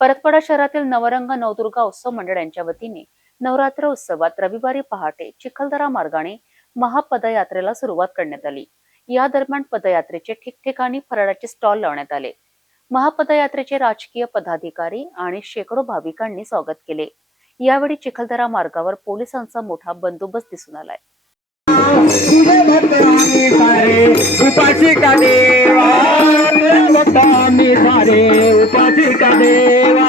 परतवाडा शहरातील नवरंग नवदुर्गा उत्सव मंडळ यांच्या वतीने नवरात्र उत्सवात रविवारी पहाटे चिखलदरा मार्गाने महापदयात्रेला सुरुवात करण्यात आली. या दरम्यान पदयात्रेचे ठिकठिकाणी फराळाचे स्टॉल लावण्यात आले. महापदयात्रेचे राजकीय पदाधिकारी आणि शेकडो भाविकांनी स्वागत केले. यावेळी चिखलदरा मार्गावर पोलिसांचा मोठा बंदोबस्त दिसून आलाय. भक्त आम्ही सारे उपाशी का देवा? तुझे भक्त आम्ही सारे उपाशी का देवा?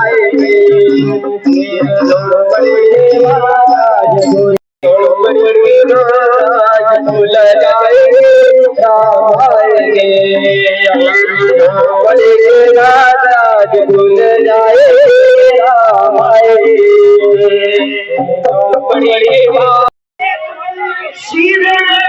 She's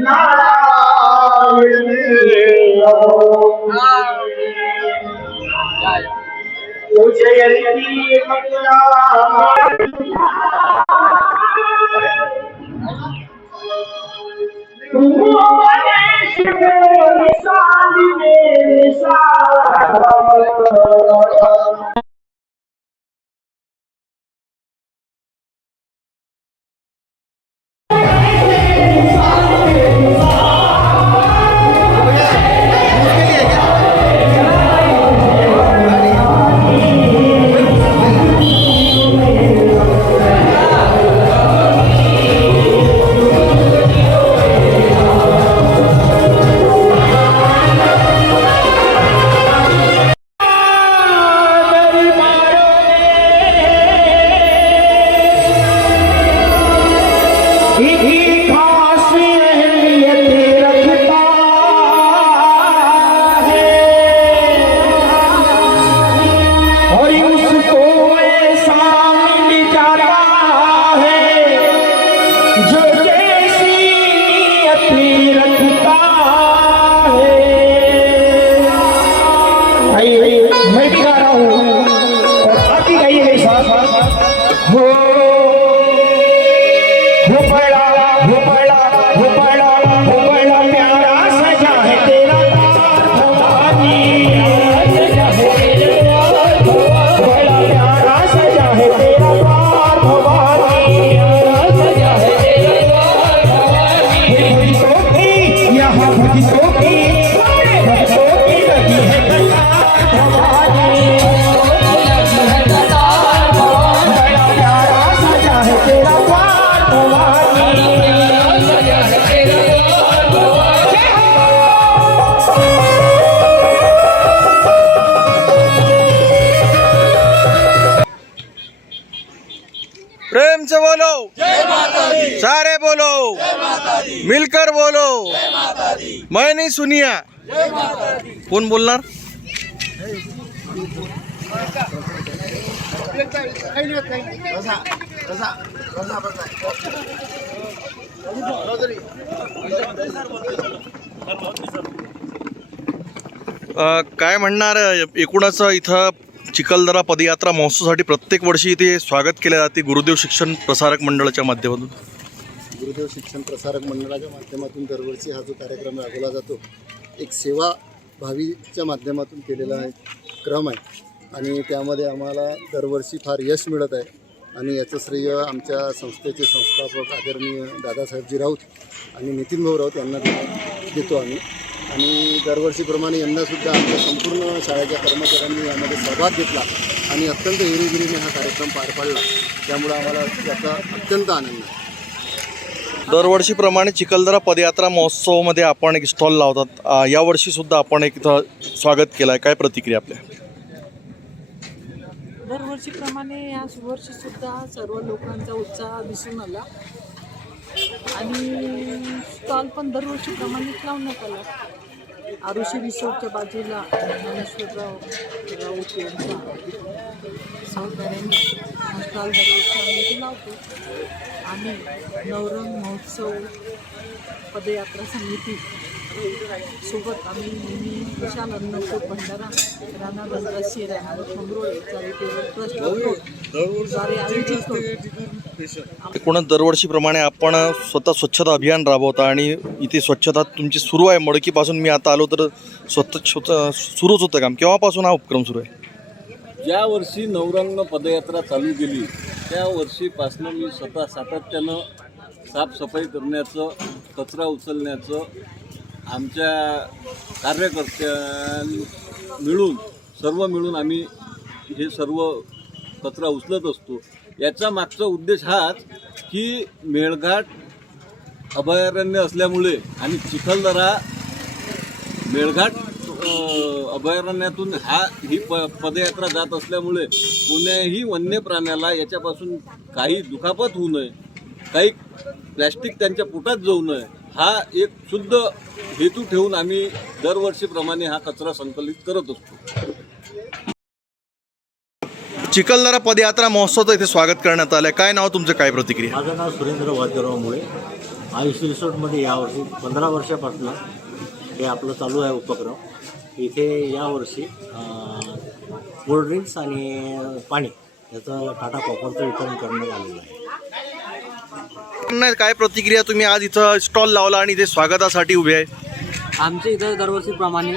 मंगला और से बोलो। सारे बोलो। मिलकर बोलो। मैं नहीं सुनिया। कोण बोलणार काय म्हणणार एकूणच इथं चिखलदरा पदयात्रा महोत्सवासाठी प्रत्येक वर्षी इथे स्वागत केले जाते. गुरुदेव शिक्षण प्रसारक मंडळाच्या माध्यमातून. गुरुदेव शिक्षण प्रसारक मंडळाच्या माध्यमातून दरवर्षी हा जो कार्यक्रम राबवला जातो एक सेवा भावीच्या माध्यमातून केलेला आहे क्रम आहे. आणि त्यामध्ये आम्हाला दरवर्षी फार यश मिळत आहे. आणि याचं श्रेय आमच्या संस्थेचे संस्थापक आदरणीय दादासाहेबजी राऊत आणि नितीन भाऊ राऊत यांना देतो आम्ही. आणि दरवर्षीप्रमाणे यंदासुद्धा आमच्या संपूर्ण शाळेच्या कर्मचाऱ्यांनी यामध्ये सहभाग घेतला आणि अत्यंत हिरीगिरीने हा कार्यक्रम पार पाडला. त्यामुळे आम्हाला त्याचा अत्यंत आनंद आहे. दरवर्षीप्रमाणे चिखलदरा पदयात्रा महोत्सवामध्ये आपण एक स्टॉल लावतात. अ, यावर्षी सुद्धा आपण एक इथं स्वागत केलं आहे काय प्रतिक्रिया आपल्या? दरवर्षीप्रमाणे या वर्षी सुद्धा सर्व लोकांचा उत्साह दिसून आला. आणि स्टॉल पण दरवर्षी प्रमाणित लावण्यात आला. आरुषी रिसोर्टच्या बाजूला ज्ञानेश्वरराव राऊत यांचा सहकार्याने हा स्टॉल दरवर्षी आम्ही लावतो. आणि नवरंग महोत्सव पदयात्रा समिती सोबत आम्ही नेहमी विशाल अन्नपूर भंडारा राणा गंगाशी राणा खंबरोळे चॅरिटेबल ट्रस्टद्वारे आयोजित करतो एकूणच दरवर्षीप्रमाणे आपण स्वतः स्वच्छता अभियान राबवता आणि इथे स्वच्छता तुमची सुरू आहे. मडकीपासून मी आता आलो तर स्वतः स्वतः सुरूच होतं काम. केव्हापासून हा उपक्रम सुरू आहे? ज्या वर्षी नवरंग पदयात्रा चालू केली त्या वर्षीपासनं मी स्वतः सातत्यानं साफसफाई करण्याचं कचरा उचलण्याचं आमच्या कार्यकर्त्यां मिळून सर्व मिळून आम्ही हे सर्व कचरा उचलत असतो. याचा मागचा उद्देश हाच की मेळघाट अभयारण्य असल्यामुळे आणि चिखलदरा मेळघाट अभयारण्यातून हा ही प पदयात्रा जात असल्यामुळे कोण्याही वन्य प्राण्याला याच्यापासून काही दुखापत होऊ नये. काही प्लॅस्टिक त्यांच्या पोटात जाऊ नये. हा एक शुद्ध हेतू ठेवून आम्ही दरवर्षीप्रमाणे हा कचरा संकलित करत असतो. चिखलदरा पदयात्रा महोत्सवाचं इथे स्वागत करण्यात आलं आहे काय नाव तुमचं? काय प्रतिक्रिया? माझं नाव सुरेंद्र वाद्यराव मुळे आयुष रिसॉर्टमध्ये यावर्षी पंधरा वर्षापासून हे आपलं चालू आहे उपक्रम. इथे यावर्षी कोल्ड्रिंक्स आणि पाणी याचं टाटा कॉपरचं वितरण करण्यात आलेलं आहे. नाही, काय प्रतिक्रिया तुम्ही आज इथं स्टॉल लावला आणि इथे स्वागतासाठी उभे आहे? आमच्या इथं दरवर्षीप्रमाणे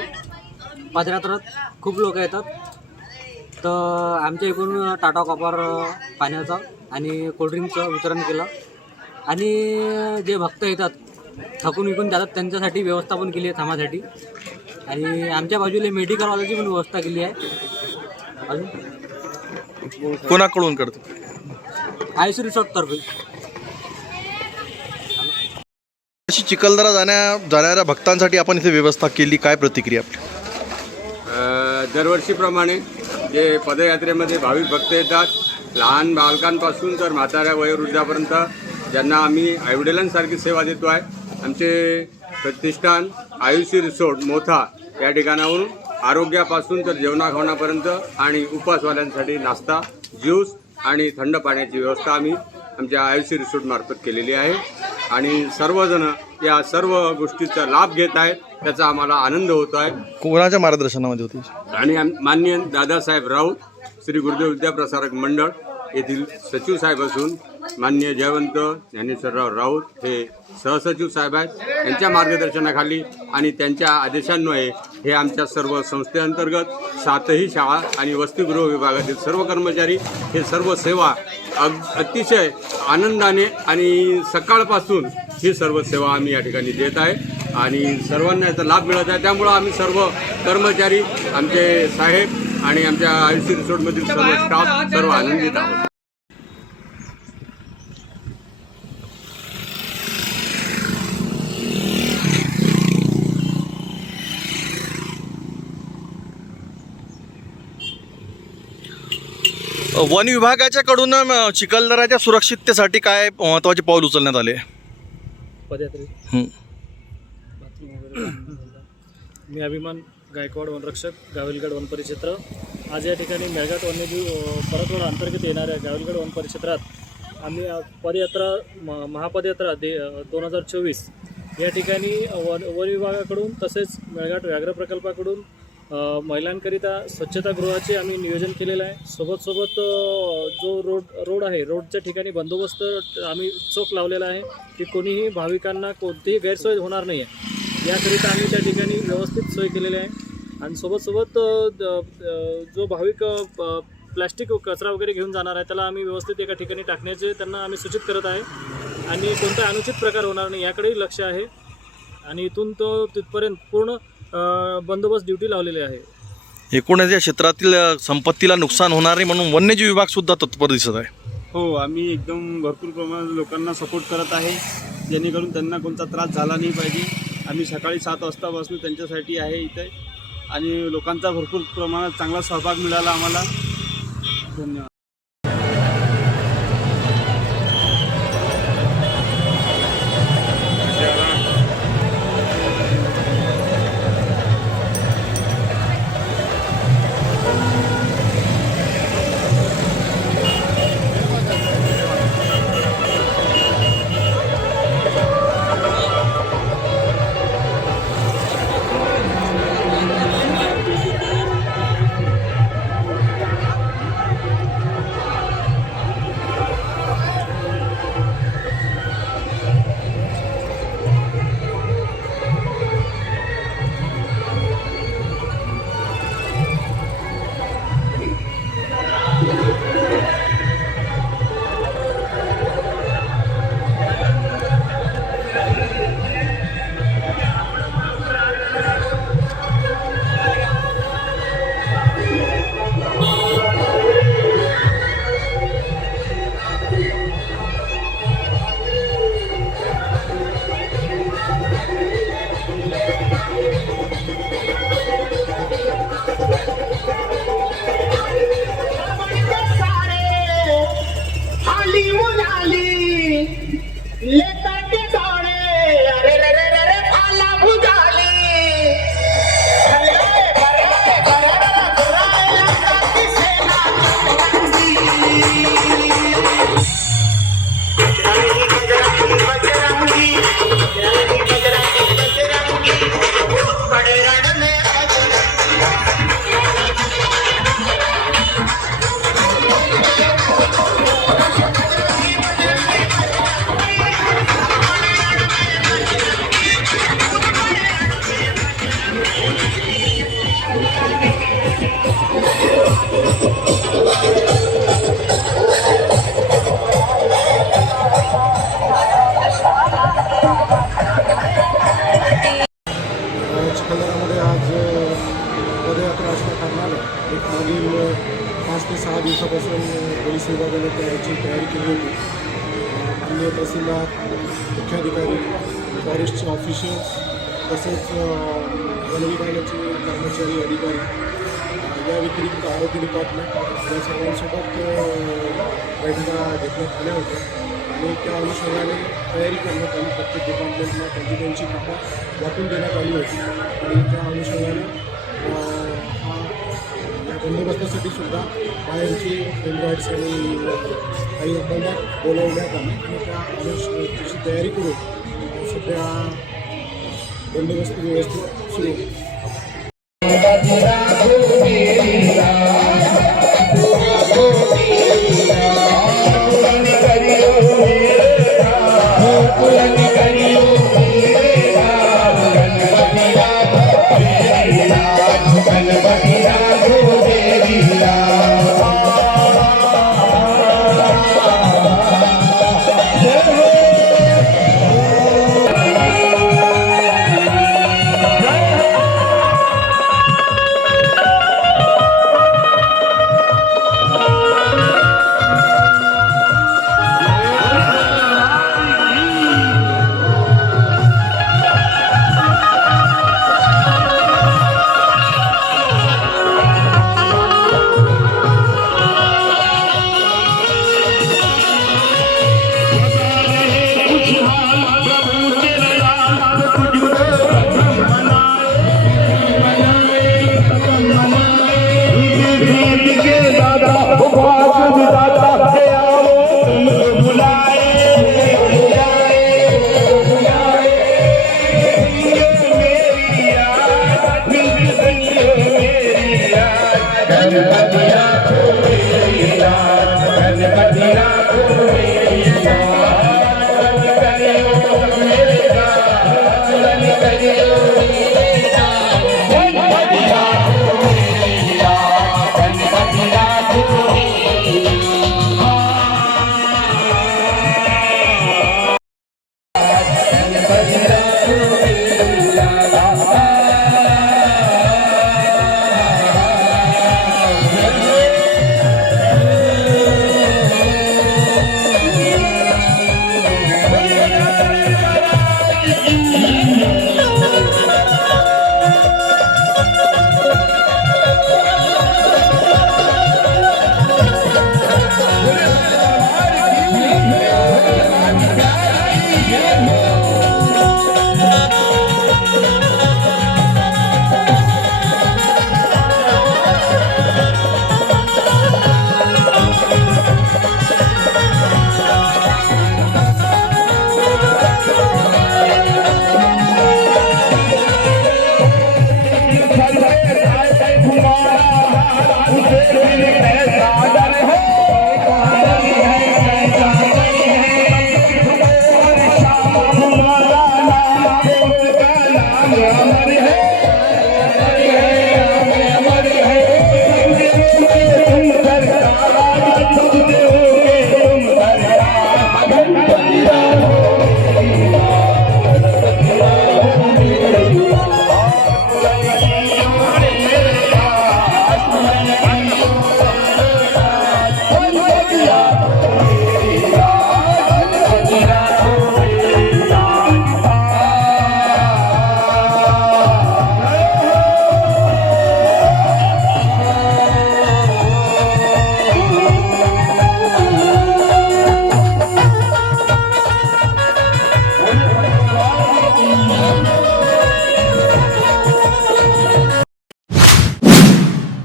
पदयात्रात खूप लोक येतात. तर आमच्या इकडून टाटा कॉपर पाण्याचं आणि कोल्ड्रिंकचं वितरण केलं. आणि जे भक्त येतात थकून विकून जातात त्यांच्यासाठी व्यवस्था पण केली आहे थांबासाठी आणि आमच्या बाजूला मेडिकलवाल्याची पण व्यवस्था केली आहे. अजून? कोणाकडून करतो? आयुष रिसॉर्टतर्फे. अशी चिखलदरा जाण्या जाणाऱ्या भक्तांसाठी आपण इथे व्यवस्था केली. काय प्रतिक्रिया? आपली दरवर्षीप्रमाणे जे पदयात्रेमध्ये भाविक भक्त येतात लहान बालकांपासून तर म्हाताऱ्या वयोवृद्धापर्यंत ज्यांना आम्ही आईवडिलांसारखी सेवा देतो आहे. आमचे प्रतिष्ठान आयुषी रिसोर्ट मोथा या ठिकाणावरून आरोग्यापासून तर जेवणाखावणापर्यंत आणि उपवासवाल्यांसाठी नाश्ता ज्यूस आणि थंड पाण्याची व्यवस्था आम्ही आमच्या आयुषी रिसोर्टमार्फत केलेली आहे. आणि सर्वजण या सर्व गोष्टीचा लाभ घेत आहेत त्याचा आम्हाला आनंद होतो आहे. कोणाच्या मार्गदर्शनामध्ये होती? आणि आम- माननीय दादासाहेब राऊत श्री गुरुदेव विद्याप्रसारक मंडळ येथील सचिव साहेब असून माननीय जयवंत ज्ञानेश्वरराव राऊत हे सहसचिव साहेब आहेत यांच्या मार्गदर्शनाखाली आणि त्यांच्या आदेशान्वये हे आमच्या सर्व संस्थेअंतर्गत सातही शाळा आणि वसतिगृह विभागातील सर्व कर्मचारी हे सर्व सेवा अग अतिशय आनंदाने आणि सकाळपासून ही सर्व सेवा आम्ही या ठिकाणी देत आहे. आणि सर्वांना याचा लाभ मिळत आहे. त्यामुळं आम्ही सर्व कर्मचारी आमचे साहेब आणि आमच्या आयुष्य रिसोर्टमधील सर्व स्टाफ सर्व आनंदित आहोत. वन विभागाच्या कडून अं, चिखलदराच्या सुरक्षिततेसाठी काय महत्त्वाचे पाऊल उचलण्यात आले? पदयात्रे. मी अभिमान गायकवाड वनरक्षक गाविलगड वन परिक्षेत्र. आज या ठिकाणी मेळघाट वन्यजीव परतवाडा अंतर्गत येणाऱ्या गाविलगड वन परिक्षेत्रात आम्ही पदयात्रा म महापदयात्रा दे दोन हजार चोवीस या ठिकाणी वन वन विभागाकडून तसेच मेळघाट व्याघ्र प्रकल्पाकडून महिलांकरिता स्वच्छतागृहाचे आम्ही नियोजन केलेलं आहे. सोबत सोबत जो रोड रोड आहे रोडच्या ठिकाणी बंदोबस्त आम्ही चोख लावलेला आहे की कोणीही भाविकांना कोणतीही गैरसोय होणार नाही आहे याकरिता आम्ही त्या ठिकाणी व्यवस्थित सोय केलेली आहे. आणि सोबत सोबत द- जो भाविक प- प्लॅस्टिक कचरा वगैरे घेऊन जाणार आहे त्याला आम्ही व्यवस्थित एका ठिकाणी टाकण्याचे त्यांना आम्ही सूचित करत आहे. आणि कोणता अनुचित प्रकार होणार नाही याकडेही लक्ष आहे. आणि इथून तो तिथपर्यंत पूर्ण बंदोबस्त ड्युटी लावलेली आहे. एकूणच या क्षेत्रातील संपत्तीला नुकसान होणार नाही म्हणून वन्यजीव विभाग सुद्धा तत्पर दिसत आहे. हो आम्ही एकदम भरपूर प्रमाणात लोकांना सपोर्ट करत आहे. जेणेकरून त्यांना कोणता त्रास झाला नाही पाहिजे. आम्ही सकाळी सात वाजतापासून त्यांच्यासाठी आहे इथे. आणि लोकांचा भरपूर प्रमाणात चांगला सहभाग मिळाला आम्हाला. धन्यवाद. एक मागील पाच ते सहा दिवसापासून पोलीस विभागाने त्याची तयारी केली होती. माननीय तहसीलदार मुख्याधिकारी फॉरेस्टचे ऑफिशियल्स तसेच वन विभागाचे कर्मचारी अधिकारी या व्यतिरिक्त आरोग्य डिपार्टमेंट या सर्वांसोबत बैठका घेतण्यात आल्या होत्या. आणि त्या अनुषंगाने तयारी करण्यात आली. प्रत्येक डिपार्टमेंटला त्यांची त्यांची कामं वाटून देण्यात आली होती. आणि त्या अनुषंगाने बंदोबस्तासाठी सुद्धा बाहेरची गार्ड्स आणि काही अंमलदार बोलवण्यात आले. आणि त्या त्याची तयारी करून सध्या बंदोबस्त व्यवस्थित सुरू